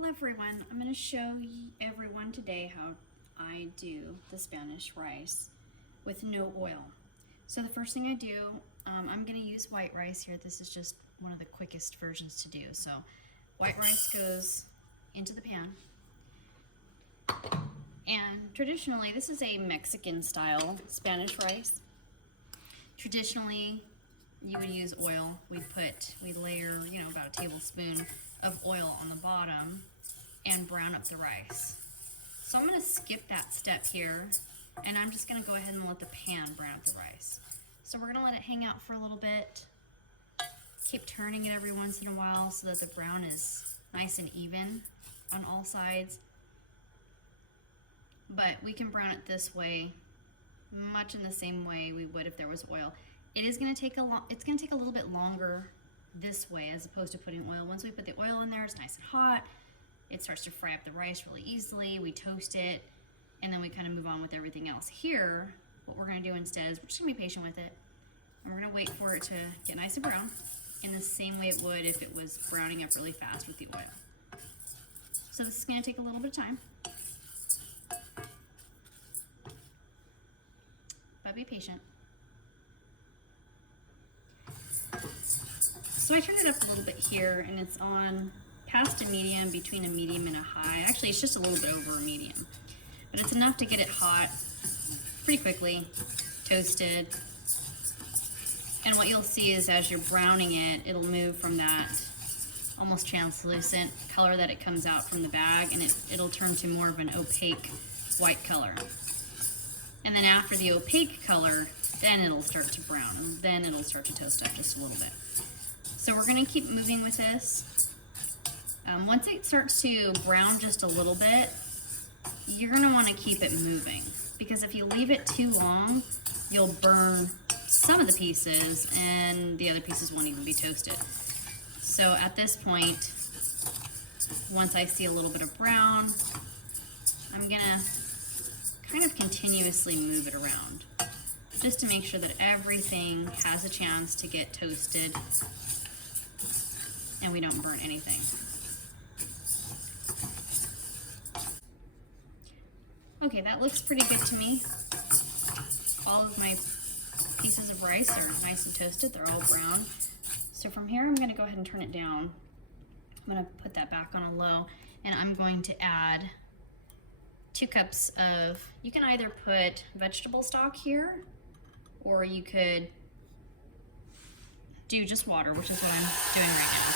Hello everyone, I'm going to show everyone today how I do the Spanish rice with no oil. So the first thing I do, I'm going to use white rice here. This is just one of the quickest versions to do. So white rice goes into the pan. And traditionally, this is a Mexican style Spanish rice. Traditionally, you would use oil. We'd layer, about a tablespoon of oil on the bottom and brown up the rice. So I'm gonna skip that step here, and I'm just gonna go ahead and let the pan brown up the rice. So we're gonna let it hang out for a little bit. Keep turning it every once in a while so that the brown is nice and even on all sides. But we can brown it this way, much in the same way we would if there was oil. It's gonna take a little bit longer this way as opposed to putting oil. Once we put the oil in there, it's nice and hot. It starts to fry up the rice really easily. We toast it, and then we kind of move on with everything else. Here, what we're gonna do instead is we're just gonna be patient with it. And we're gonna wait for it to get nice and brown in the same way it would if it was browning up really fast with the oil. So this is gonna take a little bit of time. But be patient. So I turned it up a little bit here, and it's on past a medium, between a medium and a high. Actually, it's just a little bit over a medium. But it's enough to get it hot pretty quickly, toasted. And what you'll see is as you're browning it, it'll move from that almost translucent color that it comes out from the bag, and it'll turn to more of an opaque white color. And then after the opaque color, then it'll start to brown, and then it'll start to toast up just a little bit. So we're gonna keep moving with this. Once it starts to brown just a little bit, you're gonna wanna keep it moving, because if you leave it too long, you'll burn some of the pieces and the other pieces won't even be toasted. So at this point, once I see a little bit of brown, I'm gonna kind of continuously move it around just to make sure that everything has a chance to get toasted and we don't burn anything. Okay, that looks pretty good to me. All of my pieces of rice are nice and toasted. They're all brown. So from here, I'm gonna go ahead and turn it down. I'm gonna put that back on a low, and I'm going to add 2 cups of, you can either put vegetable stock here, or you could do just water, which is what I'm doing right now.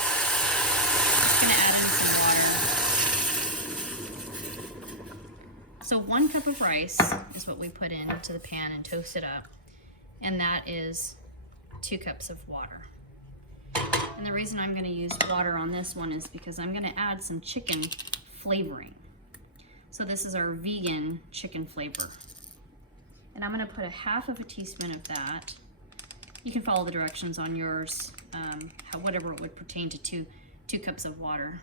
Just gonna add in some water. So 1 cup of rice is what we put into the pan and toast it up, and that is 2 cups of water. And the reason I'm gonna use water on this one is because I'm gonna add some chicken flavoring. So this is our vegan chicken flavor. And I'm gonna put 1/2 teaspoon of that. You can follow the directions on yours, whatever it would pertain to two cups of water.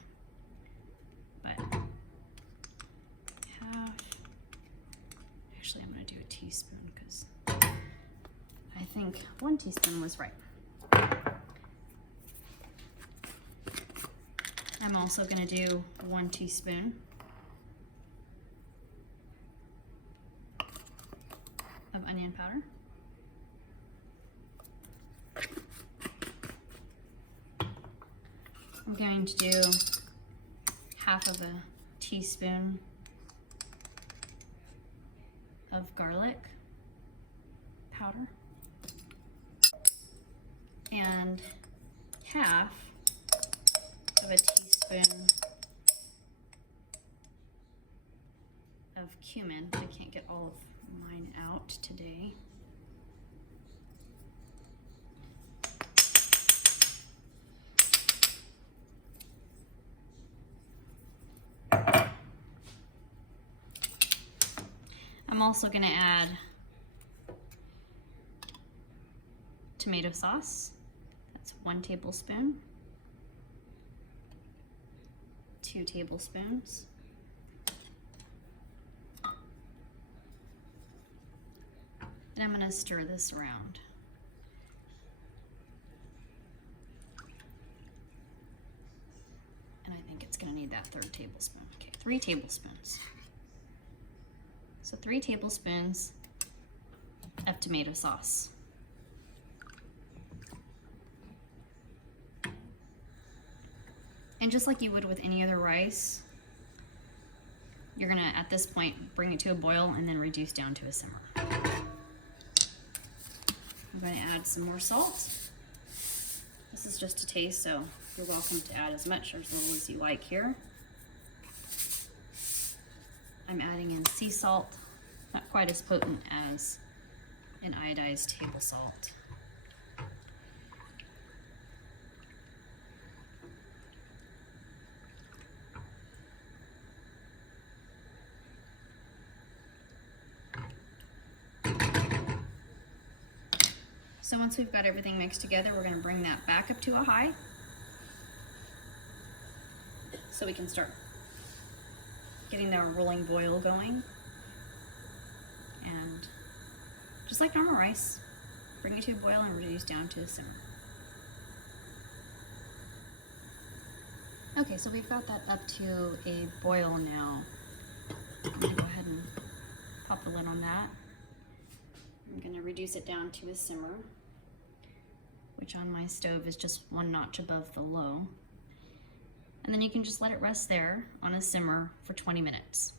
But actually I'm gonna do a teaspoon because I think 1 teaspoon was right. I'm also gonna do 1 teaspoon of onion powder. I'm going to do 1/2 teaspoon of garlic powder and 1/2 teaspoon of cumin. I can't get all of mine out today. I'm also going to add tomato sauce. That's 1 tablespoon, 2 tablespoons, and I'm going to stir this around. And I think it's going to need need that third tablespoon. Okay, 3 tablespoons. So 3 tablespoons of tomato sauce. And just like you would with any other rice, you're gonna, at this point, bring it to a boil and then reduce down to a simmer. I'm gonna add some more salt. This is just a taste, so you're welcome to add as much or as little as you like here. I'm adding in sea salt, not quite as potent as an iodized table salt. So once we've got everything mixed together, we're going to bring that back up to a high so we can start getting the rolling boil going. And just like normal rice, bring it to a boil and reduce down to a simmer. Okay, so we've got that up to a boil now. I'm going to go ahead and pop the lid on that. I'm going to reduce it down to a simmer, which on my stove is just 1 notch above the low. And then you can just let it rest there on a simmer for 20 minutes.